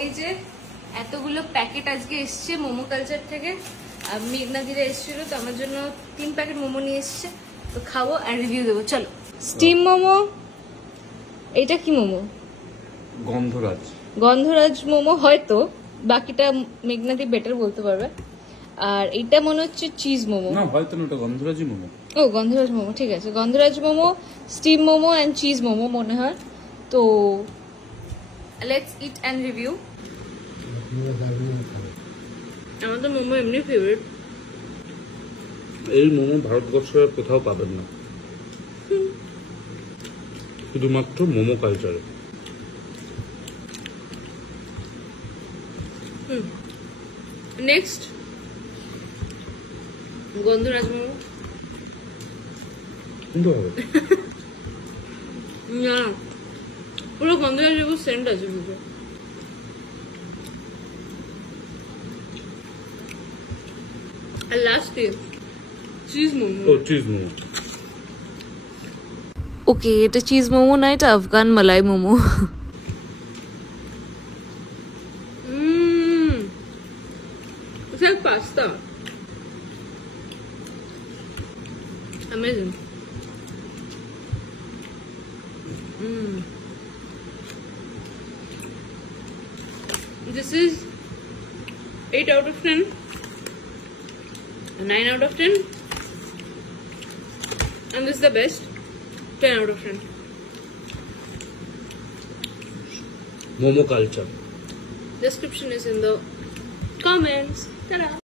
এই যে এতগুলো প্যাকেট আজকে এসছে মোমো কালচার থেকে। মেঘনাদিরা এসেছিল তো আমার জন্য 3 প্যাকেট মোমো নিয়ে এসছে, তো খাবো আর রিভিউ দেবো। চলো। স্টিম মোমো, এটা কি মোমো? গন্ধরাজ। গন্ধরাজ মোমো হয়তো, বাকিটা মেঘনাদি বেটার বলতে পারবে। আর এটা মনে হচ্ছে চিজ মোমো। না হয়তো না, ওটা গন্ধরাজই মোমো। ও গন্ধরাজ মোমো, ঠিক আছে। গন্ধরাজ মোমো, স্টিম মোমো অ্যান্ড চিজ মোমো মনে হয়। তো লেটস ইট অ্যান্ড রিভিউ। আমার তো মোমো এমনি ফেভারিট। এই মোমো ভারতবর্ষে কোথাও পাবেন না, শুধুমাত্র মোমো কালচারে। নেক্সট গন্ধরাজ মোমো। কিন্তু হবে না, পুরো গন্ধরাজ সেন্ট আছে বুঝে। আর লাস্টে চিজ মোমো। ও চিজ মোমো। ওকে, এটা চিজ মোমো না, এটা আফগান মালাই momo. It's like pasta. Amazing. This is 8 out of 10, 9 out of 10, and this is the best, 10 out of 10. Momo culture. Description is in the comments. Ta-da!